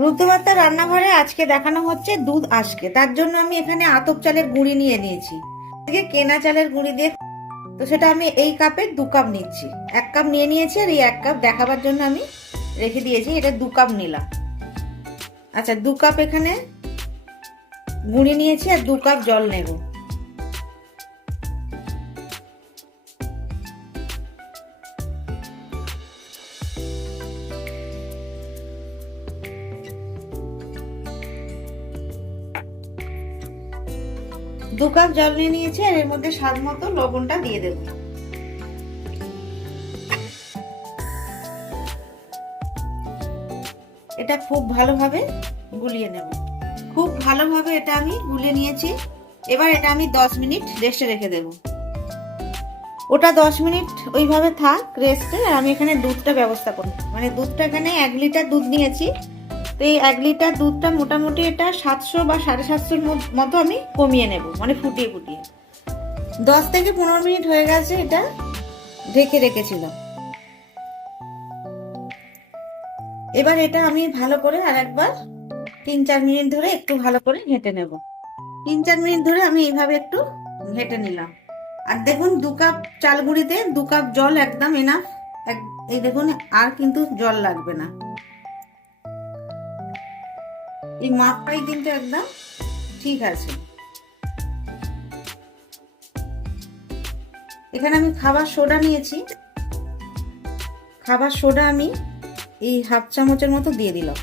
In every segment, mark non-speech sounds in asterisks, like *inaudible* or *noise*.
রুদ্রবার্তা রান্নাঘরে আজকে দেখানো হচ্ছে দুধ আজকে তার জন্য আমি এখানে আতপ চালের গুঁড়ি নিয়ে নিয়েছি। আজকে কেনা চালের গুঁড়ি দিয়ে তো সেটা আমি এই কাপের দু কাপ নিচ্ছি। এক কাপ নিয়ে নিয়েছি আর এই এক কাপ দেখাবার জন্য আমি রেখে দিয়েছি, এটা দু কাপ নিলাম। আচ্ছা দু কাপ এখানে গুঁড়ি নিয়েছি আর দু কাপ জল নেব। দু কাপ জল নিয়ে নিয়েছি আর এর মধ্যে স্বাদ মতো লবণটা দিয়ে দেব। এটা খুব ভালোভাবে গুলিয়ে নেব। খুব ভালোভাবে এটা আমি গুলিয়ে নিয়েছি। এবার এটা আমি দশ মিনিট রেস্টে রেখে দেব। ওটা দশ মিনিট ওইভাবে থাক রেস্টে। আর আমি এখানে দুধটা ব্যবস্থা করব। মানে দুধটা এখানে এক লিটার দুধ নিয়েছি। তো এই এক লিটার দুধটা মোটামুটি এটা সাতশো বা সাড়ে সাতশোর মতো আমি কমিয়ে নেব মানে ফুটিয়ে ফুটিয়ে। দশ থেকে পনেরো মিনিট হয়ে গেছে এটা ঢেকে রেখেছিলাম। এবার এটা আমি ভালো করে আর একবার তিন চার মিনিট ধরে একটু ভালো করে ঘেটে নেব। তিন চার মিনিট ধরে আমি এইভাবে একটু ঘেটে নিলাম। আর দেখুন দু কাপ চাল গুঁড়িতে দু কাপ জল একদম এনাফ এই দেখুন আর কিন্তু জল লাগবে না। এই মাপটাই কিন্তু একদম ঠিক আছে। এখানে আমি খাবার সোডা নিয়েছি। খাবার সোডা আমি এই হাফ চামচের মতো দিয়ে দিলাম।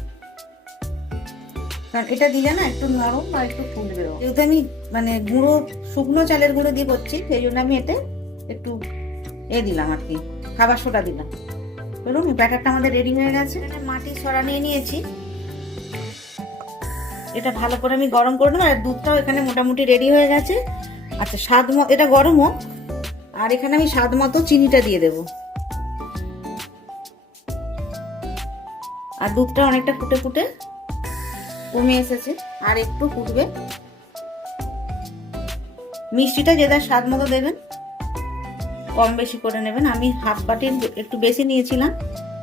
কারণ এটা দিলে না একটু নরম বা একটু ফুলবে যেহেতু আমি মানে গুঁড়ো শুকনো চালের গুঁড়ো দিয়ে করছি, সেই জন্য আমি এতে একটু এ দিলাম আর কি, খাবার সোডা দিলাম। বলুন ব্যাটারটা আমাদের রেডি হয়ে গেছে। মাটি সরা নিয়ে নিয়েছি। এটা ভালো করে আমি গরম করে নেব, আর দুধটাও এখানে মোটামুটি রেডি হয়ে গেছে। আচ্ছা স্বাদ এটা গরম হোক, আর এখানে আমি স্বাদ মতো চিনিটা দিয়ে দেব। আর দুধটা অনেকটা ফুটে ফুটে কমে এসেছে, আর একটু ফুটবে। মিষ্টিটা যে স্বাদ মতো দেবেন, কম বেশি করে নেবেন। আমি হাফ বাটির একটু বেশি নিয়েছিলাম,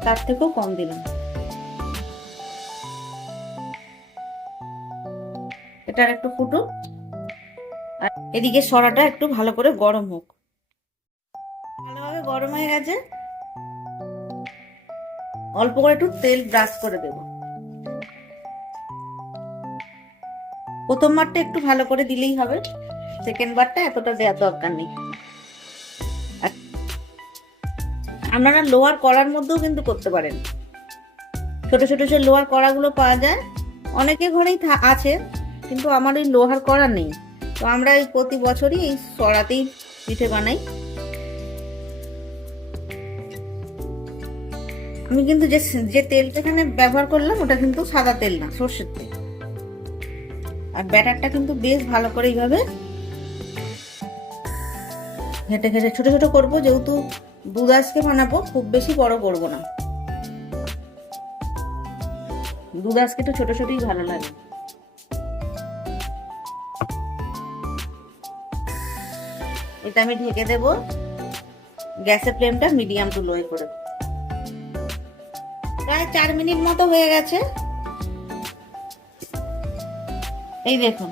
তার থেকেও কম দিলাম। এটা একটু ফুটো। আর এদিকে সরাটা একটু ভালো করে গরম হোক। ভালোভাবে গরম হয়ে গেছে। অল্প করে একটু তেল ব্রাশ করে দেব। প্রথম বারটা একটু ভালো করে দিলেই হবে। সেকেন্ড বারটা এতটা দেওয়ার দরকার নেই। আপনারা লোয়ার কড়ার মধ্যেও কিন্তু করতে পারেন। ছোট ছোট যে লোয়ার কড়াগুলো পাওয়া যায়, অনেকে ঘরেই আছে। কিন্তু আমার ওই লোহার কড়া নেই। তো আমরা এই প্রতি বছরই এই সরাতেই পিঠে বানাই। আমি কিন্তু যে যে তেলটা এখানে ব্যবহার করলাম, ওটা কিন্তু সাদা তেল না, সর্ষের তেল। আর ব্যাটারটা কিন্তু বেশ ভালো করে এইভাবে ঘেটে ঘেটে ছোট ছোট করব, যেহেতু দুধ আজকে বানাবো, খুব বেশি বড় করব না। দুধ আজকে একটু ছোট ছোটই ভালো লাগে। এটা আমি ঢেকে দেব। গ্যাসের ফ্লেমটা মিডিয়াম টু লোয়ে করে প্রায় চার মিনিট মতো হয়ে গেছে। এই দেখুন।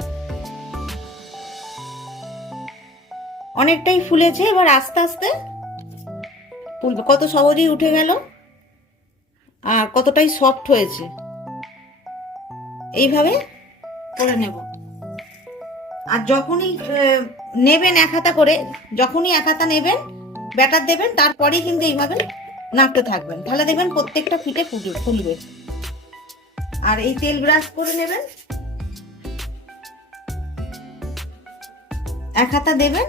অনেকটাই ফুলেছে, এবার আস্তে আস্তে ফুলবে। কত সহজেই উঠে গেল আর কতটাই সফট হয়েছে। এইভাবে করে নেব। আর যখনই নেবেন এক হাতা করে, যখনই এক হাতা নেবেন, ব্যাটার দেবেন, তারপরেই কিন্তু এইভাবে নাড়তে থাকবেন। তাহলে দেখবেন প্রত্যেকটা ফিটে ফুটবে ফুলবে। আর এই তেল ব্রাশ করে নেবেন। এক হাতা দেবেন,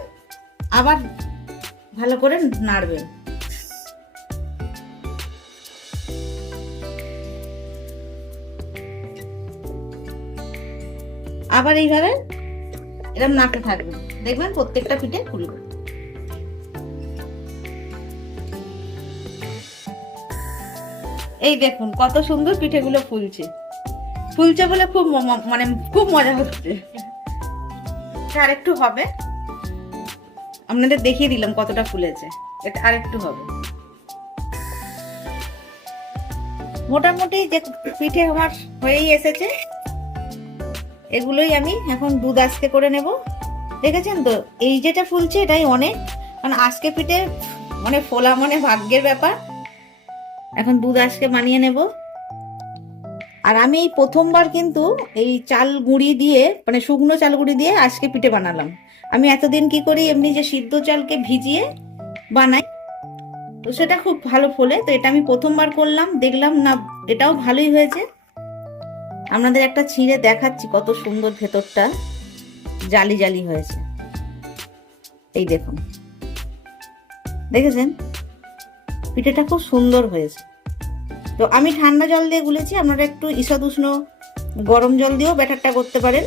আবার ভালো করে নাড়বেন। আবার এইভাবে এরকম নাড়তে থাকবেন দেখবেন প্রত্যেকটা পিঠে ফুলবে এই দেখুন, কত সুন্দর পিঠেগুলো ফুলছে। ফুলছে বলে খুব মানে খুব মজা হচ্ছে। আর একটু হবে। আপনাদের দেখিয়ে দিলাম কতটা ফুলেছে। এটা আর একটু হবে। মোটামুটি যে পিঠে আমার হয়েই এসেছে এগুলোই আমি এখন দুধ আজকে করে নেব। দেখেছেন তো? এই যেটা ফুলছে এটাই অনেক। কারণ আজকে পিঠে মানে ফোলা মানে ভাগ্যের ব্যাপার। এখন দুধ আজকে বানিয়ে নেব। আর আমি এই প্রথমবার কিন্তু এই চাল গুঁড়ি দিয়ে মানে শুকনো চাল গুঁড়ি দিয়ে আজকে পিঠে বানালাম। আমি এতদিন কি করি, এমনি যে সিদ্ধ চালকে ভিজিয়ে বানাই। তো সেটা খুব ভালো ফলে। তো এটা আমি প্রথমবার করলাম, দেখলাম না, এটাও ভালোই হয়েছে। আপনাদের একটা ছিঁড়ে দেখাচ্ছি কত সুন্দর ভেতরটা। জালি জালি হয়েছে। এই দেখুন। দেখেছেন? পিঠেটা খুব সুন্দর হয়েছে। তো আমি ঠান্ডা জল দিয়ে গুলেছি, আপনারা একটু ঈষৎ উষ্ণ গরম জল দিয়েও ব্যাটারটা করতে পারেন।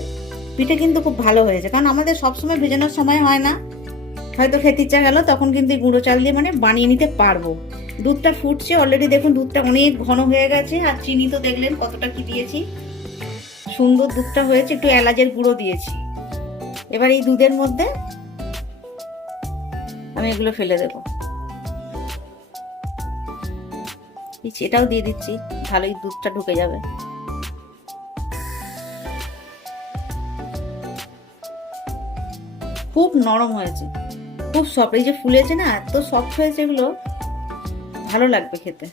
পিঠে কিন্তু খুব ভালো হয়েছে, কারণ আমাদের সবসময় ভেজানোর সময় হয় না। হয়তো খেতে ইচ্ছা গেল, তখন কিন্তু গুঁড়ো চাল দিয়ে মানে বানিয়ে নিতে পারব। দুধটা ফুটছে অলরেডি দেখুন দুধটা অনেক ঘন হয়ে গেছে, আর চিনি তো দেখলেন কতটা কি দিয়েছি। সুন্দর দুধটা হয়েছে, একটু এলাচের গুঁড়ো দিয়েছি। এবার এই দুধের মধ্যে আমি এগুলো ফেলে দেব। এটাও দিয়ে দিচ্ছি, ভালোই দুধটা ঢুকে যাবে। খুব নরম হয়েছে, খুব সফট। এই যে ফুলেছে না, এত সফট হয়েছে এগুলো, ভালো লাগবে খেতে।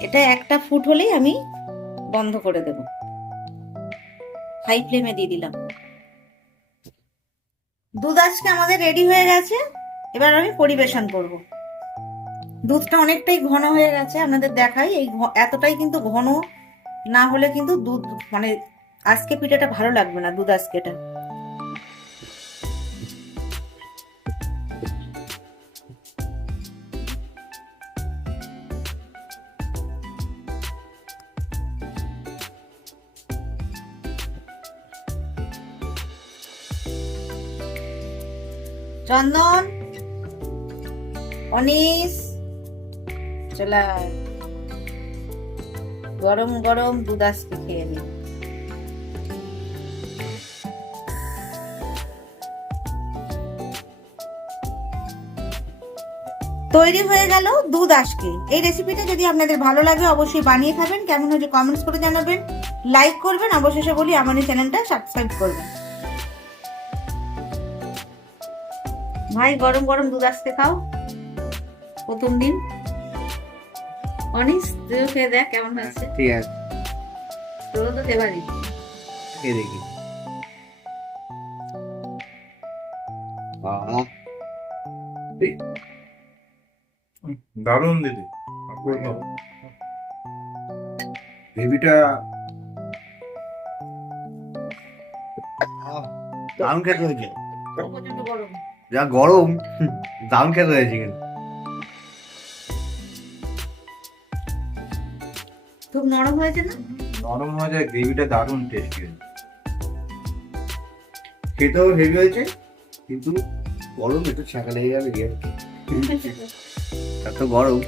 এটা একটা ফুট হলেই আমি বন্ধ করে দেব। হাই ফ্লেমে দিয়ে দিলাম। দুধ আজকে আমাদের রেডি হয়ে গেছে। এবার আমি পরিবেশন করব। দুধটা অনেকটাই ঘন হয়ে গেছে, আপনাদের দেখাই। এই এতটাই কিন্তু ঘন না হলে কিন্তু দুধ মানে আজকে পিঠাটা ভালো লাগবে না, দুধ আজকেটা চন্দন, অনিস, চলা গরম গরম দুধ আজকে খেয়ে নি। তৈরি হয়ে গেল দুধ আজকে এই রেসিপিটা যদি আপনাদের ভালো লাগে, অবশ্যই বানিয়ে খাবেন। কেমন হয়েছে কমেন্টস করে জানাবেন। লাইক করবেন। অবশেষে বলি আমার এই চ্যানেলটা সাবস্ক্রাইব করবেন। ভাই গরম গরম দুধ আসতে খাও। প্রথম দিন। অনিস তুইও খেয়ে দেখ কেমন হয়েছে। ঠিক আছে। তোরও তো দেবারই খেয়ে দেখি। দারুণ দিদি। বেবিটা দারুণ খেতে হয়েছে। প্রচণ্ড গরম। যা গরম দাম খেতে হয়েছে কিন্তু খুব নরম হয়েছে না? নরম হয়ে যায় গ্রেভিটা দারুণ টেস্টি খেতেও হেভি হয়েছে কিন্তু গরম একটু ছাঁকা লেগে যাবে *laughs* এত গরম।